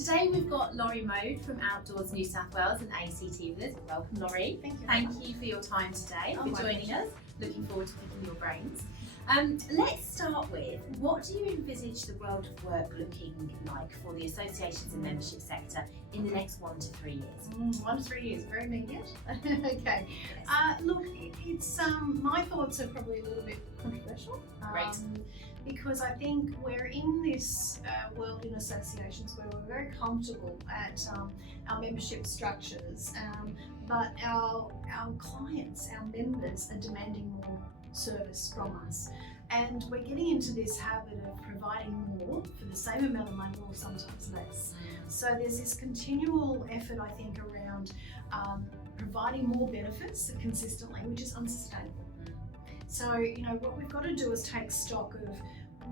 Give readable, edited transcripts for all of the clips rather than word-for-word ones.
Today we've got Laurie Modde from Outdoors New South Wales and ACT with us. Welcome, Laurie. Thank you for your time today, Oh, for joining us. Looking forward to picking your brains. Let's start with, what do you envisage the world of work looking like for the associations and membership sector in the next 1 to 3 years? 1 to 3 years, very immediate. Okay. Look, it's my thoughts are probably a little bit controversial. Right. Because I think we're in this world in associations where we're very comfortable at our membership structures, but our clients, our members are demanding more service from us. And we're getting into this habit of providing more for the same amount of money or sometimes less. So there's this continual effort, I think, around providing more benefits consistently, which is unsustainable. So, what we've got to do is take stock of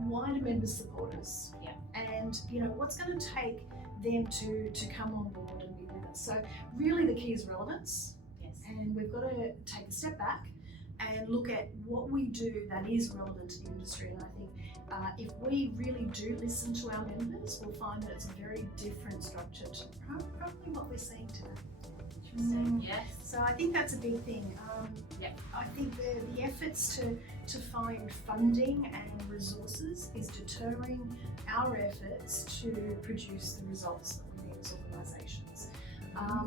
why do members support us? Yeah. And, what's going to take them to come on board and be with us. So really the key is relevance. Yes. And we've got to take a step back and look at what we do that is relevant to the industry. And I think if we really do listen to our members, we'll find that it's a very different structure to probably what we're seeing today. Interesting. Yes. So I think that's a big thing. I think the efforts to find funding and resources is deterring our efforts to produce the results that we need as organisations.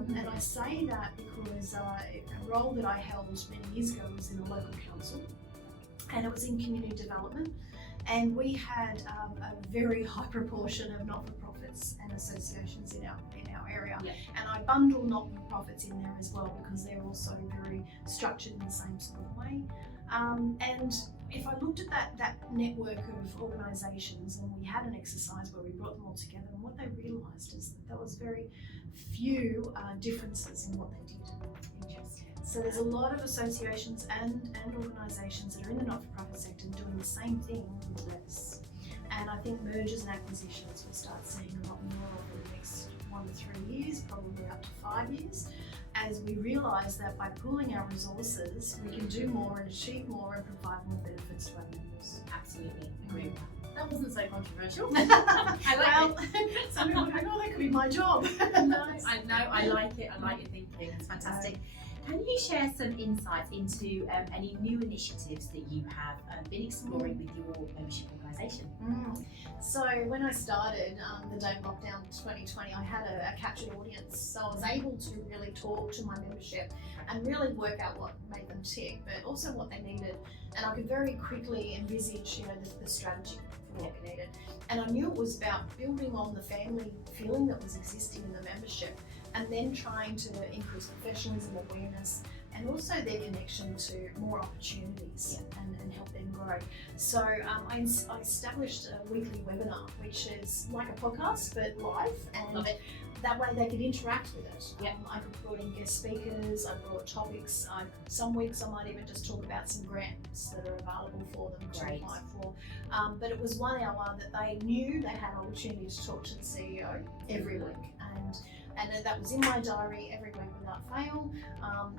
And I say that because a role that I held many years ago was in a local council, and it was in community development, and we had a very high proportion of not-for-profits and associations in our area. Yeah. And I bundle not-for-profits in there as well because they're also very structured in the same sort of way. And if I looked at that network of organisations, and we had an exercise where we brought them all together, and what they realised is that there was very few differences in what they did. Interesting. So there's a lot of associations and organisations that are in the not-for-profit sector doing the same thing with less. And I think mergers and acquisitions we'll start seeing a lot more over the next 1 to 3 years, probably up to 5 years, as we realise that by pooling our resources, we can do more and achieve more and provide more benefits to our members. Absolutely, agree with that. That wasn't so controversial. I like it. Some people think, that could be my job. No, I like it. I like your thinking. It's fantastic. Can you share some insights into any new initiatives that you have been exploring with your membership organisation? So when I started the day of lockdown 2020, I had a captured audience, so I was able to really talk to my membership and really work out what made them tick, but also what they needed. And I could very quickly envisage, the strategy for what we needed. And I knew it was about building on the family feeling that was existing in the membership, and then trying to increase professionalism, awareness, and also their connection to more opportunities and help them grow. So I established a weekly webinar, which is like a podcast but live, and Love it. That way they could interact with it. Yep. I could brought in guest speakers, I brought topics. Some weeks I might even just talk about some grants that are available for them to apply for. But it was 1 hour that they knew they had an opportunity to talk to the CEO every week. And that was in my diary every week without fail.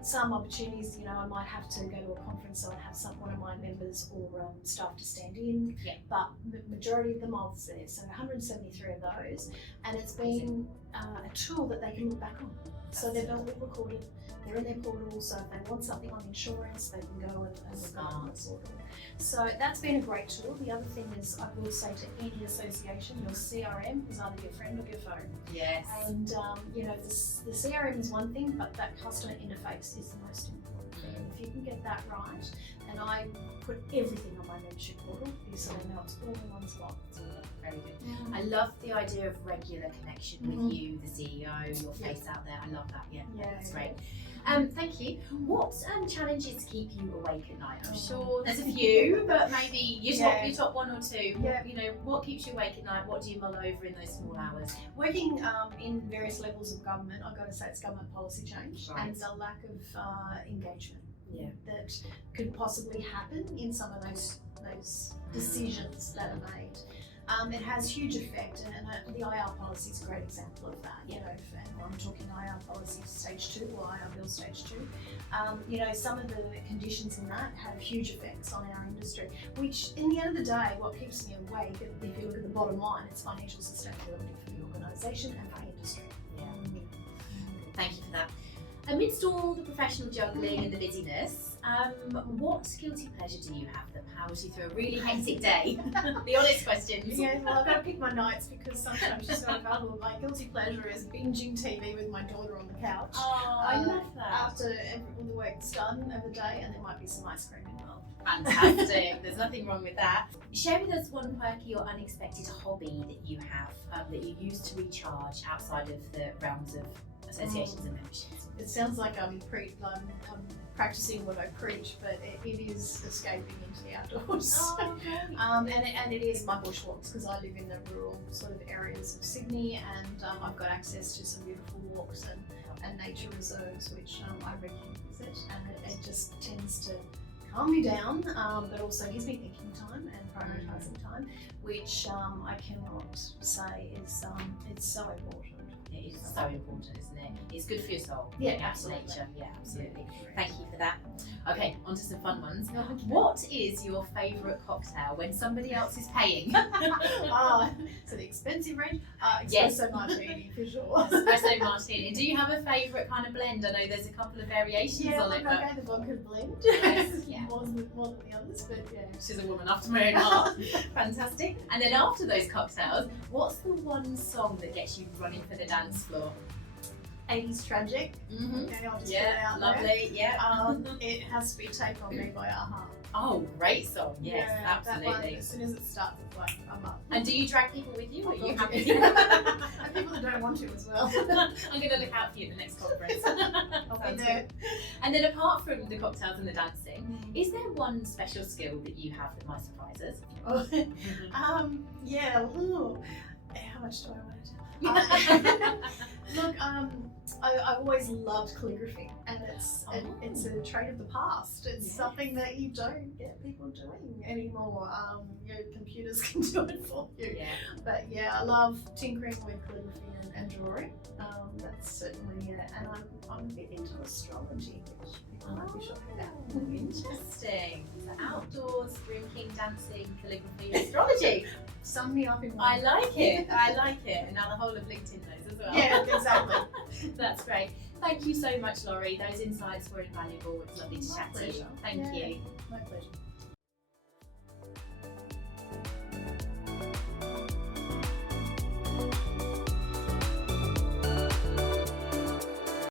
Some opportunities, I might have to go to a conference, so I'd have one of my members or staff to stand in. Yeah. But majority of them I was there, so 173 of those. And it's been a tool that they can look back on. So they've been recorded, they're in their portal, so if they want something on insurance, they can go and look on the portal. So that's been a great tool. The other thing is, I will say to any association, your CRM is either your friend or your phone. Yes. And the CRM is one thing, but that customer interface is the most important thing. And if you can get that right, and I put everything on my membership portal, so I know it's all in one spot. Very good. I love the idea of regular connection with you, the CEO, your face out there. I love that. Yeah, that's great. Thank you. What challenges keep you awake at night? I'm sure there's a few, but maybe your top 1 or 2. Yeah. What keeps you awake at night? What do you mull over in those small hours? Working in various levels of government, I've got to say it's government policy change and the lack of engagement that could possibly happen in some of those decisions that are made. it has huge effect, and the IR policy is a great example of that. You know, and I'm talking IR policy stage 2 or IR bill stage 2. You know, some of the conditions in that have huge effects on our industry, which in the end of the day, what keeps me awake, if you look at the bottom line, it's financial sustainability for the organisation and for the industry. Yeah. Thank you for that. Amidst all the professional juggling and the busyness, what guilty pleasure do you have that powers you through a really hectic day? The honest questions. Yeah, well, I've got to pick my nights because sometimes she's not available. My guilty pleasure is binging TV with my daughter on the couch. Oh, I love that. After all the work's done of the day, and there might be some ice cream involved. Fantastic. There's nothing wrong with that. Share with us one quirky or unexpected hobby that you have that you use to recharge outside of the realms of associations and memberships. It sounds like I'm practicing what I preach, but it is escaping into the outdoors. Oh, okay. And it is my bushwalks, because I live in the rural sort of areas of Sydney, and I've got access to some beautiful walks and nature reserves, which I regularly visit, and it just tends to calm me down, but also gives me thinking time and prioritising time, which I cannot say is it's so important. It is so important, isn't it? It's good for your soul. Yeah, Out to absolutely. nature. Yeah, absolutely. Yeah. Thank you for that. Okay, on to some fun ones. What is your favourite cocktail when somebody else is paying? So the expensive range, Yes. espresso martini for sure. Espresso martini. Do you have a favourite kind of blend? I know there's a couple of variations Yeah, on look, it. I go the vodka blend. Yes, yeah. more than the others, but yeah. She's a woman after my own heart. Fantastic. And then after those cocktails, what's the one song that gets you running for the dance floor? 80s Tragic. Mm-hmm. Okay, I'll just put it Yeah, out lovely. Yeah. there. It has to be Take On Me by a-ha. Oh, great song. Yes, Yeah, that one, absolutely. as soon as it starts, it's like, I'm up. And do you drag people with you? Or are you Of happy? course, yeah. And people that don't want to as well. I'm going to look out for you at the next conference. I'll be Sounds there. good. And then apart from the cocktails and the dancing, is there one special skill that you have that might surprise us? Yeah. Ooh. How much do I want to tell? Look, I've always loved calligraphy, and it's a trait of the past. It's something that you don't get people doing anymore. Your computers can do it for you. Yeah. But yeah, I love tinkering with calligraphy and drawing. That's certainly and I'm a bit into astrology, which people might be shocked about. Interesting. So outdoors, drinking, dancing, calligraphy, astrology. Sum me up in one. I like it. I like it. And now the whole of LinkedIn knows as well. Yeah, exactly. That's great. Thank you so much, Laurie. Those insights were invaluable. It's lovely to chat to you. Pleasure. Thank Yeah. you. My pleasure.